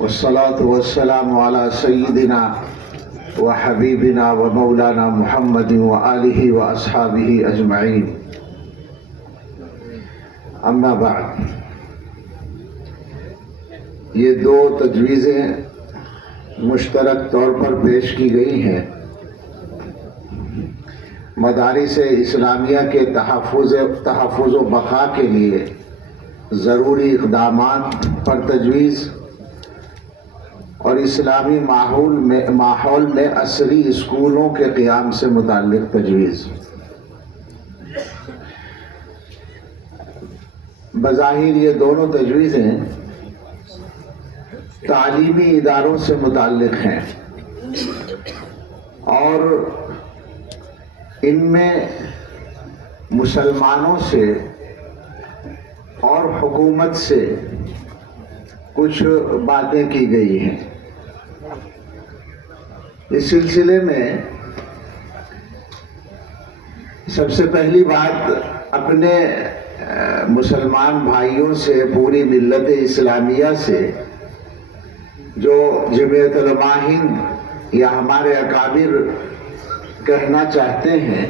والصلاة والسلام على سيدنا وحبيبنا ومولانا محمد وآله وأصحابه أجمعين اما بعد. یہ دو تجویزیں مشترک طور پر پیش کی گئی ہیں. مدارس اسلامیہ کے تحفظ و بقا کے لیے ضروری اقدامات پر تجویز اور اسلامی ماحول میں عصری اسکولوں کے قیام سے متعلق تجویز. بظاہر یہ دونوں تجویزیں تعلیمی اداروں سے متعلق ہیں اور ان میں مسلمانوں سے اور حکومت سے کچھ باتیں کی گئی ہیں. اس سلسلے میں سب سے پہلی بات اپنے مسلمان بھائیوں سے، پوری ملت اسلامیہ سے، جو جمعیت علماء ہند یا ہمارے اکابر کہنا چاہتے ہیں،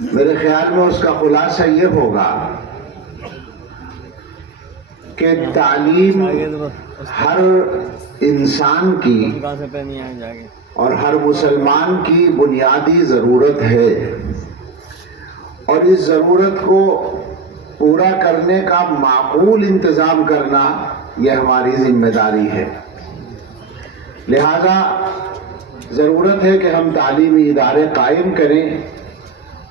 میرے خیال میں اس کا خلاصہ یہ ہوگا کہ تعلیم ہر انسان کی اور ہر مسلمان کی بنیادی ضرورت ہے، اور اس ضرورت کو پورا کرنے کا معقول انتظام کرنا یہ ہماری ذمہ داری ہے. لہذا ضرورت ہے کہ ہم تعلیمی ادارے قائم کریں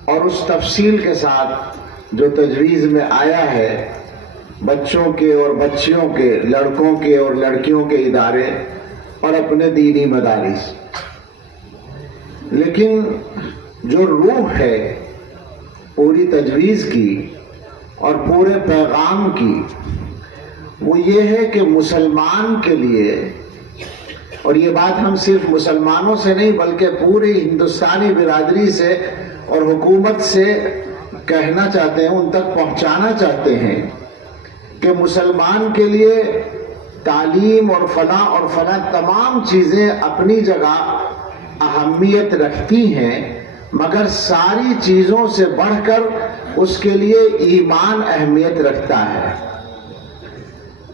اور اس تفصیل کے ساتھ جو تجویز میں آیا ہے، بچوں کے اور بچیوں کے، لڑکوں کے اور لڑکیوں کے ادارے اور اپنے دینی مدارس. لیکن جو روح ہے پوری تجویز کی اور پورے پیغام کی، وہ یہ ہے کہ مسلمان کے لیے، اور یہ بات ہم صرف مسلمانوں سے نہیں بلکہ پوری ہندوستانی برادری سے اور حکومت سے کہنا چاہتے ہیں، ان تک پہنچانا چاہتے ہیں کہ مسلمان کے لیے تعلیم اور فلاح تمام چیزیں اپنی جگہ اہمیت رکھتی ہیں، مگر ساری چیزوں سے بڑھ کر اس کے لیے ایمان اہمیت رکھتا ہے.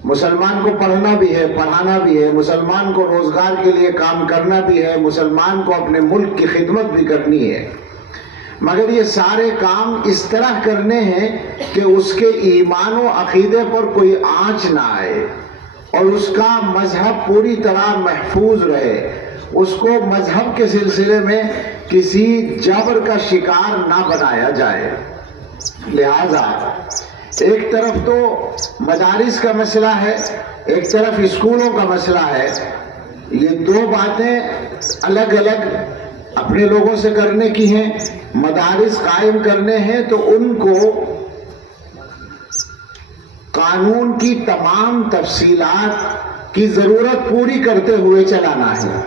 مسلمان کو پڑھنا بھی ہے، پڑھانا بھی ہے، مسلمان کو روزگار کے لیے کام کرنا بھی ہے، مسلمان کو اپنے ملک کی خدمت بھی کرنی ہے، مگر یہ سارے کام اس طرح کرنے ہیں کہ اس کے ایمان و عقیدے پر کوئی آنچ نہ آئے اور اس کا مذہب پوری طرح محفوظ رہے، اس کو مذہب کے سلسلے میں کسی جبر کا شکار نہ بنایا جائے. لہذا ایک طرف تو مدارس کا مسئلہ ہے، ایک طرف اسکولوں کا مسئلہ ہے. یہ دو باتیں الگ الگ اپنے لوگوں سے کرنے کی ہیں. مدارس قائم کرنے ہیں تو ان کو قانون کی تمام تفصیلات کی ضرورت پوری کرتے ہوئے چلانا ہے.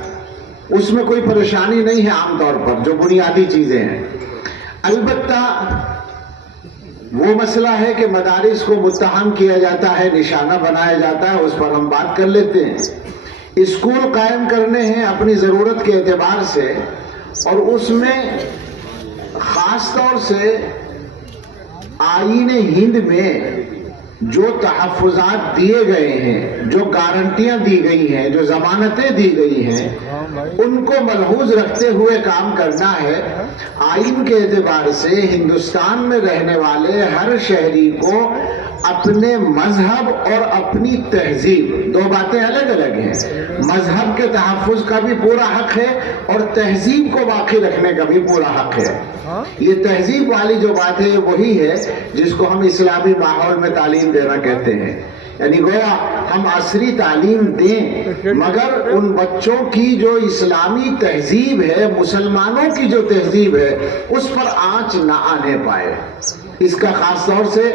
اس میں کوئی پریشانی نہیں ہے عام طور پر، جو بنیادی چیزیں ہیں. البتہ وہ مسئلہ ہے کہ مدارس کو متہم کیا جاتا ہے، نشانہ بنایا جاتا ہے، اس پر ہم بات کر لیتے ہیں. اسکول قائم کرنے ہیں اپنی ضرورت کے اعتبار سے، اور اس میں خاص طور سے آئین ہند میں جو تحفظات دیے گئے ہیں، جو گارنٹیاں دی گئی ہیں، جو ضمانتیں دی گئی ہیں، ان کو ملحوظ رکھتے ہوئے کام کرنا ہے. آئین کے اعتبار سے ہندوستان میں رہنے والے ہر شہری کو اپنے مذہب اور اپنی تہذیب، دو باتیں الگ الگ ہیں، مذہب کے تحفظ کا بھی پورا حق ہے اور تہذیب کو باقی رکھنے کا بھی پورا حق ہے. یہ تہذیب والی جو بات ہے وہی ہے جس کو ہم اسلامی ماحول میں تعلیم دینا کہتے ہیں. یعنی گویا ہم عصری تعلیم دیں مگر ان بچوں کی جو اسلامی تہذیب ہے، مسلمانوں کی جو تہذیب ہے، اس پر آنچ نہ آنے پائے. اس کا خاص طور سے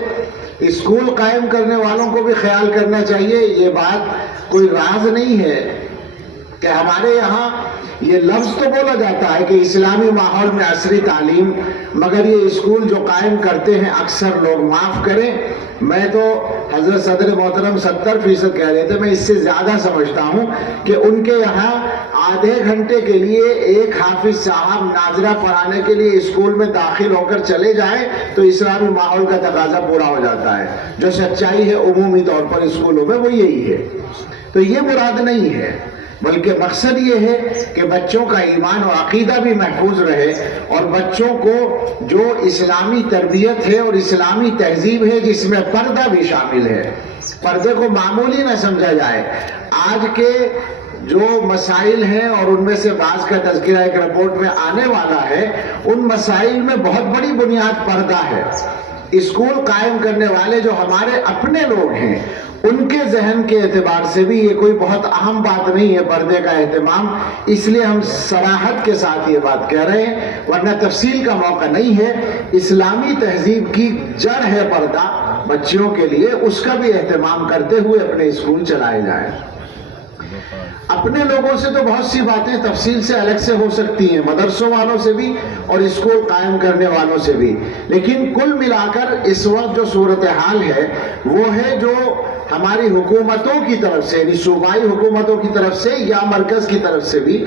اسکول قائم کرنے والوں کو بھی خیال کرنا چاہیے. یہ بات کوئی راز نہیں ہے کہ ہمارے یہاں یہ لفظ تو بولا جاتا ہے کہ اسلامی ماحول میں عصری تعلیم، مگر یہ اسکول جو قائم کرتے ہیں اکثر لوگ معاف کریں، میں تو حضرت صدر محترم 70% کہہ رہے تھے، میں اس سے زیادہ سمجھتا ہوں کہ ان کے یہاں آدھے گھنٹے کے لیے ایک حافظ صاحب ناظرہ پڑھانے کے لیے اسکول میں داخل ہو کر چلے جائیں تو اسلامی ماحول کا تقاضا پورا ہو جاتا ہے۔ جو سچائی ہے عمومی طور پر اسکولوں میں وہ یہی ہے۔ تو یہ مراد نہیں ہے، بلکہ مقصد یہ ہے کہ بچوں کا ایمان و عقیدہ بھی محفوظ رہے، اور بچوں کو جو اسلامی تربیت ہے اور اسلامی تہذیب ہے جس میں پردہ بھی شامل ہے، پردے کو معمولی نہ سمجھا جائے۔ آج کے جو مسائل ہیں اور ان میں سے بعض کا تذکرہ ایک رپورٹ میں آنے والا ہے، ان مسائل میں بہت بڑی بنیاد پردہ ہے۔ اسکول قائم کرنے والے جو ہمارے اپنے لوگ ہیں، ان کے ذہن کے اعتبار سے بھی یہ کوئی بہت اہم بات نہیں ہے پردے کا اہتمام، اس لیے ہم صراحت کے ساتھ یہ بات کہہ رہے ہیں، ورنہ تفصیل کا موقع نہیں ہے۔ اسلامی تہذیب کی جڑ ہے پردہ، بچیوں کے لیے اس کا بھی اہتمام کرتے ہوئے اپنے اسکول چلائے جائیں۔ اپنے لوگوں سے تو بہت سی باتیں تفصیل سے الگ سے ہو سکتی ہیں، مدرسوں والوں سے بھی اور اسکول قائم کرنے والوں سے بھی، لیکن کل ملا کر اس وقت جو صورتحال ہے وہ ہے جو ہماری حکومتوں کی طرف سے، یعنی صوبائی حکومتوں کی طرف سے یا مرکز کی طرف سے بھی،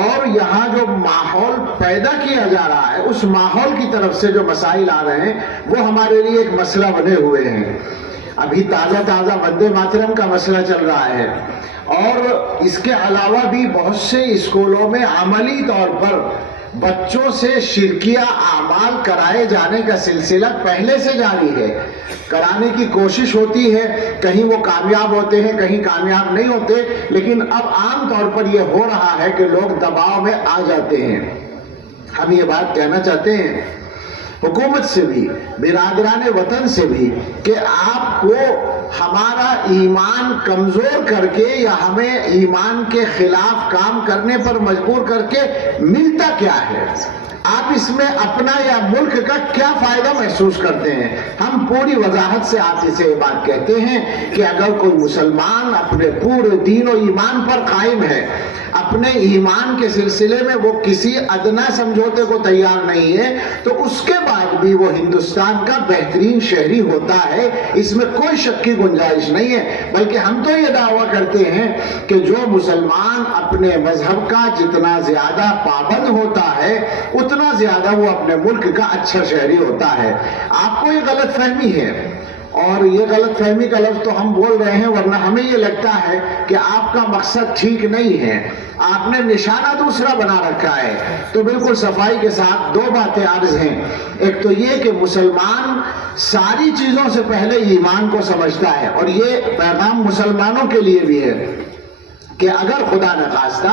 اور یہاں جو ماحول پیدا کیا جا رہا ہے اس ماحول کی طرف سے جو مسائل آ رہے ہیں وہ ہمارے لیے ایک مسئلہ بنے ہوئے ہیں۔ ابھی تازہ وندے ماترم کا مسئلہ چل رہا ہے، اور اس کے علاوہ بھی بہت سے اسکولوں میں عملی طور پر بچوں سے شرکیہ اعمال کرائے جانے کا سلسلہ پہلے سے جاری ہے۔ کرانے کی کوشش ہوتی ہے، کہیں وہ کامیاب ہوتے ہیں، کہیں کامیاب نہیں ہوتے، لیکن اب عام طور پر یہ ہو رہا ہے کہ لوگ دباؤ میں آ جاتے ہیں۔ ہم یہ بات کہنا چاہتے ہیں حکومت سے بھی، برادران وطن سے بھی، کہ آپ کو ہمارا ایمان کمزور کر کے یا ہمیں ایمان کے خلاف کام کرنے پر مجبور کر کے ملتا کیا ہے؟ آپ اس میں اپنا یا ملک کا کیا فائدہ محسوس کرتے ہیں؟ ہم پوری وضاحت سے آپ سے یہ بات کہتے ہیں کہ اگر کوئی مسلمان اپنے پورے دین و ایمان پر قائم ہے، اپنے ایمان کے سلسلے میں وہ کسی ادنا سمجھوتے کو تیار نہیں ہے، تو اس کے بعد بھی وہ ہندوستان کا بہترین شہری ہوتا ہے، اس میں کوئی شک کی گنجائش نہیں ہے۔ بلکہ ہم تو یہ دعویٰ کرتے ہیں کہ جو مسلمان اپنے مذہب کا جتنا زیادہ پابند ہوتا ہے اتنا زیادہ وہ اپنے ملک کا اچھا شہری ہوتا ہے۔ آپ کو یہ غلط فہمی ہے، اور یہ غلط فہمی کا لفظ تو ہم بول رہے ہیں، ورنہ ہمیں یہ لگتا ہے کہ آپ کا مقصد ٹھیک نہیں ہے، آپ نے نشانہ دوسرا بنا رکھا ہے۔ تو بالکل صفائی کے ساتھ دو باتیں عرض ہیں۔ ایک تو یہ کہ مسلمان ساری چیزوں سے پہلے ایمان کو سمجھتا ہے، اور یہ پیغام مسلمانوں کے لیے بھی ہے کہ اگر خدا نخواستہ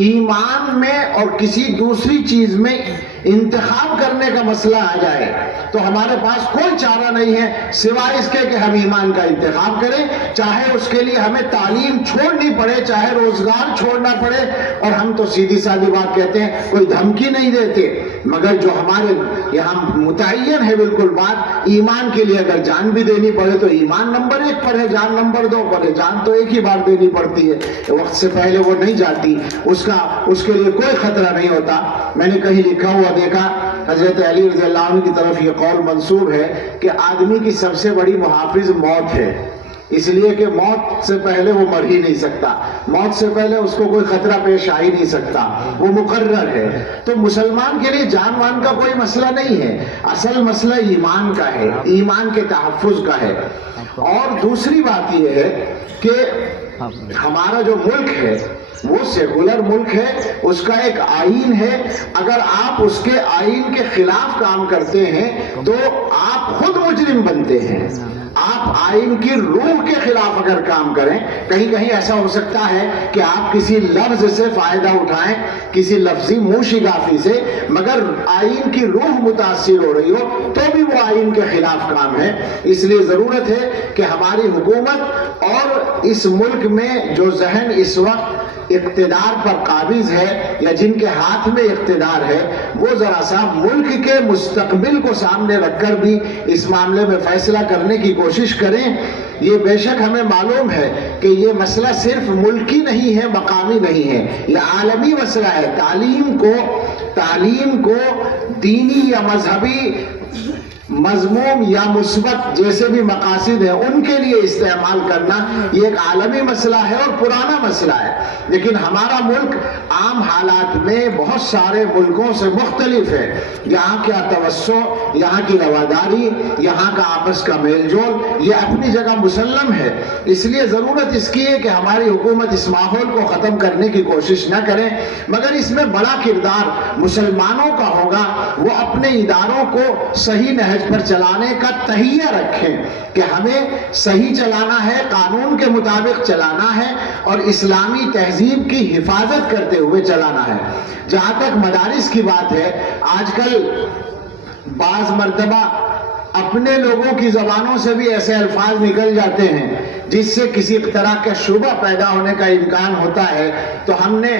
ایمان میں اور کسی دوسری چیز میں انتخاب کرنے کا مسئلہ آ جائے تو ہمارے پاس کوئی چارہ نہیں ہے سوائے اس کے کہ ہم ایمان کا انتخاب کریں، چاہے اس کے لیے ہمیں تعلیم چھوڑنی پڑے، چاہے روزگار چھوڑنا پڑے۔ اور ہم تو سیدھی سادھی بات کہتے ہیں، کوئی دھمکی نہیں دیتے، مگر جو ہمارے یہاں متعین ہے بالکل بات، ایمان کے لیے اگر جان بھی دینی پڑے تو ایمان نمبر 1 پر ہے، جان نمبر 2 پر ہے۔ جان تو ایک ہی بار دینی پڑتی ہے، وقت سے پہلے وہ نہیں جاتی، اس کے لیے کوئی خطرہ نہیں ہوتا۔ میں نے کہیں لکھا ہوا دیکھا، حضرت علی رضی اللہ عنہ کی طرف یہ قول منسوب ہے کہ آدمی کی سب سے بڑی محافظ موت ہے، اس لیے کہ موت سے پہلے وہ مر ہی نہیں سکتا، موت سے پہلے اس کو کوئی خطرہ پیش آ ہی نہیں سکتا، وہ مقرر ہے۔ تو مسلمان کے لیے جان وان کا کوئی مسئلہ نہیں ہے، اصل مسئلہ ایمان کا ہے، ایمان کے تحفظ کا ہے۔ اور دوسری بات یہ ہے کہ ہمارا جو ملک ہے وہ سیکولر ملک ہے، اس کا ایک آئین ہے۔ اگر آپ اس کے آئین کے خلاف کام کرتے ہیں تو آپ خود مجرم بنتے ہیں۔ آپ آئین کی روح کے خلاف اگر کام کریں، کہیں کہیں ایسا ہو سکتا ہے کہ آپ کسی لفظ سے فائدہ اٹھائیں، کسی لفظی منہ شگافی سے، مگر آئین کی روح متاثر ہو رہی ہو تو بھی وہ آئین کے خلاف کام ہے۔ اس لیے ضرورت ہے کہ ہماری حکومت اور اس ملک میں جو ذہن اس وقت اقتدار پر قابض ہے یا جن کے ہاتھ میں اقتدار ہے وہ ذرا سا ملک کے مستقبل کو سامنے رکھ کر بھی اس معاملے میں فیصلہ کرنے کی کوشش کریں۔ یہ بے شک ہمیں معلوم ہے کہ یہ مسئلہ صرف ملکی نہیں ہے، مقامی نہیں ہے، یہ عالمی مسئلہ ہے۔ تعلیم کو دینی یا مذہبی مضموم یا مثبت جیسے بھی مقاصد ہیں ان کے لیے استعمال کرنا یہ ایک عالمی مسئلہ ہے اور پرانا مسئلہ ہے، لیکن ہمارا ملک عام حالات میں بہت سارے ملکوں سے مختلف ہے۔ یہاں کا توسع، یہاں کی رواداری، یہاں کا آپس کا میل جول یہ اپنی جگہ مسلم ہے، اس لیے ضرورت اس کی ہے کہ ہماری حکومت اس ماحول کو ختم کرنے کی کوشش نہ کرے، مگر اس میں بڑا کردار مسلمانوں کا ہوگا۔ وہ اپنے اداروں کو صحیح نہج پر چلانے کا تہیہ رکھیں کہ ہمیں صحیح چلانا ہے، قانون کے مطابق چلانا ہے اور اسلامی تہذیب کی حفاظت کرتے ہوئے چلانا ہے۔ جہاں تک مدارس کی بات ہے، آج کل بعض مرتبہ اپنے لوگوں کی زبانوں سے بھی ایسے الفاظ نکل جاتے ہیں جس سے کسی طرح کا شبہ پیدا ہونے کا امکان ہوتا ہے، تو ہم نے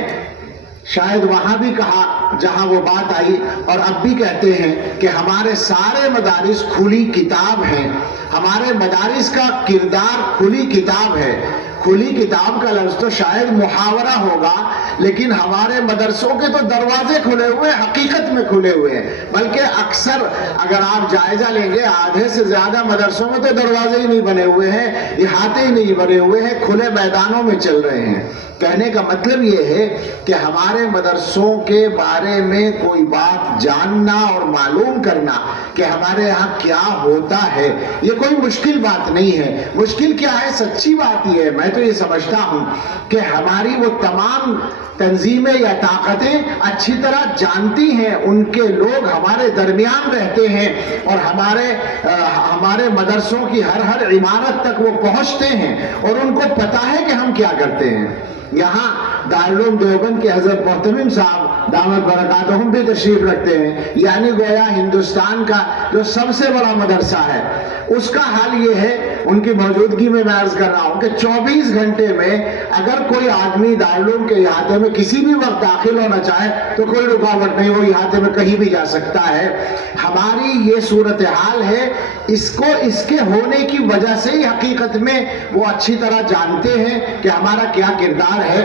شاید وہاں بھی کہا جہاں وہ بات آئی اور اب بھی کہتے ہیں کہ ہمارے سارے مدارس کھلی کتاب ہیں۔ ہمارے مدارس کا کردار کھلی کتاب ہے۔ کھلی کتاب کا لفظ تو شاید محاورہ ہوگا، لیکن ہمارے مدرسوں کے تو دروازے کھلے ہوئے، حقیقت میں کھلے ہوئے ہیں۔ بلکہ اکثر اگر آپ جائزہ لیں گے آدھے سے زیادہ مدرسوں میں تو دروازے ہی نہیں بنے ہوئے ہیں، احاطے ہی نہیں بنے ہوئے ہیں، کھلے میدانوں میں چل رہے ہیں۔ کہنے کا مطلب یہ ہے کہ ہمارے مدرسوں کے بارے میں کوئی بات جاننا اور معلوم کرنا کہ ہمارے یہاں کیا ہوتا ہے یہ کوئی مشکل بات نہیں ہے۔ مشکل کیا ہے؟ سچی بات یہ ہے، میں تو یہ سمجھتا ہوں کہ ہماری وہ تمام تنظیمیں یا طاقتیں اچھی طرح جانتی ہیں، ان کے لوگ ہمارے درمیان رہتے ہیں اور ہمارے مدرسوں کی ہر عمارت تک وہ پہنچتے ہیں اور ان کو پتا ہے کہ ہم کیا کرتے ہیں۔ یہاں دارالعلوم دیوبند کے حضرت محتمم صاحب دامت برکاتہم بھی تشریف رکھتے ہیں، یعنی گویا ہندوستان کا جو سب سے بڑا مدرسہ ہے اس کا حال یہ ہے، ان کی موجودگی میں عرض کر رہا ہوں کہ 24 گھنٹے میں اگر کوئی آدمی دارالعلوم کے احاطے میں کسی بھی وقت داخل ہونا چاہے تو کوئی رکاوٹ نہیں، وہ احاطے میں کہیں بھی جا سکتا ہے۔ ہماری یہ صورتحال ہے، اس کو اس کے ہونے کی وجہ سے ہی حقیقت میں وہ اچھی طرح جانتے ہیں کہ ہمارا کیا کردار ہے۔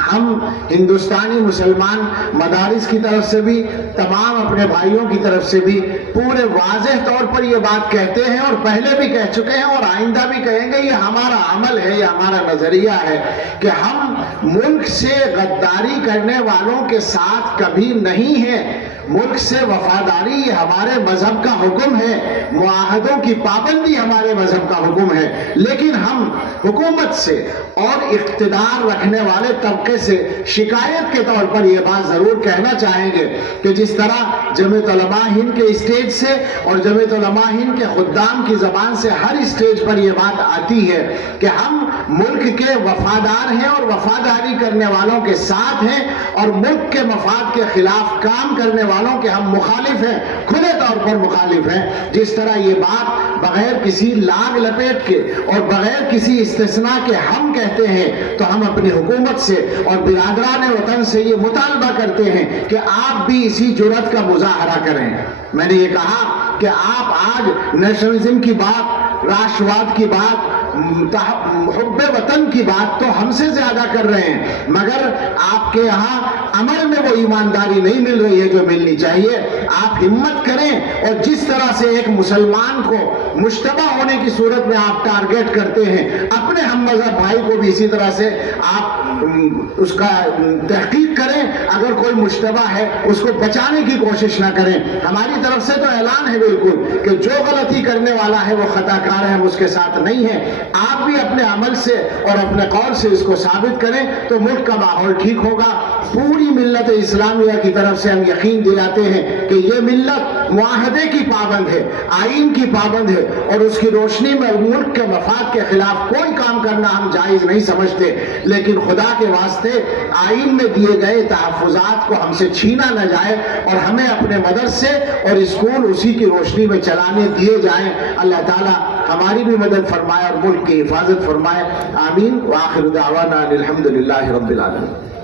ہم ہندوستانی مسلمان مدارس کی طرف سے بھی، تمام اپنے بھائیوں کی طرف سے بھی پورے واضح طور پر یہ بات کہتے ہیں اور پہلے بھی کہہ چکے ہیں اور آئندہ بھی کہیں گے، یہ ہمارا عمل ہے، یہ ہمارا نظریہ ہے کہ ہم ملک سے غداری کرنے والوں کے ساتھ کبھی نہیں ہیں۔ ملک سے وفاداری یہ ہمارے مذہب کا حکم ہے، معاہدوں کی پابندی ہمارے مذہب کا حکم ہے، لیکن ہم حکومت سے اور اقتدار رکھنے والے طبقے سے شکایت کے طور پر یہ بات ضرور کہنا چاہیں گے کہ جس طرح جمعیت علماء ہند کے اسٹیج سے اور جمعیت علماء ہند کے خدام کی زبان سے ہر اسٹیج پر یہ بات آتی ہے کہ ہم ملک کے وفادار ہیں اور وفاداری کرنے والوں کے ساتھ ہیں اور ملک کے مفاد کے خلاف کام کرنے والوں کے ہم مخالف ہیں، کھلے طور پر مخالف ہیں۔ جس طرح یہ بات بغیر کسی لاگ لپیٹ کے اور بغیر کسی استثناء کے ہم کہتے ہیں تو ہم اپنی حکومت سے اور برادران وطن سے یہ مطالبہ کرتے ہیں کہ آپ بھی اسی جرأت کا مظاہرہ کریں۔ میں نے یہ کہا کہ آپ آج نیشنلزم کی بات، راشٹرواد کی بات، حب وطن کی بات تو ہم سے زیادہ کر رہے ہیں، مگر آپ کے یہاں عمل میں وہ ایمانداری نہیں مل رہی ہے جو ملنی چاہیے۔ آپ ہمت کریں اور جس طرح سے ایک مسلمان کو مشتبہ ہونے کی صورت میں آپ ٹارگیٹ کرتے ہیں، اپنے ہم مذہب بھائی کو بھی اسی طرح سے آپ اس کا تحقیق کریں، اگر کوئی مشتبہ ہے اس کو بچانے کی کوشش نہ کریں۔ ہماری طرف سے تو اعلان ہے بالکل کہ جو غلطی کرنے والا ہے وہ خطا کار ہے، ہم اس کے ساتھ نہیں ہیں۔ آپ بھی اپنے عمل سے اور اپنے قول سے اس کو ثابت کریں تو ملک کا ماحول ٹھیک ہوگا۔ پوری ملت اسلامیہ کی طرف سے ہم یقین دلاتے ہیں کہ یہ ملت معاہدے کی پابند ہے، آئین کی پابند ہے اور اس کی روشنی میں ملک کے مفاد کے خلاف کوئی کام کرنا ہم جائز نہیں سمجھتے، لیکن خدا کے واسطے آئین میں دیے گئے تحفظات کو ہم سے چھینا نہ جائے اور ہمیں اپنے مدرسے اور اسکول اسی کی روشنی میں چلانے دیے جائیں۔ اللہ تعالیٰ ہماری بھی مدد فرمائے اور ملک کی حفاظت فرمائے. آمین. وآخر دعوانا الحمدللہ رب العالمین.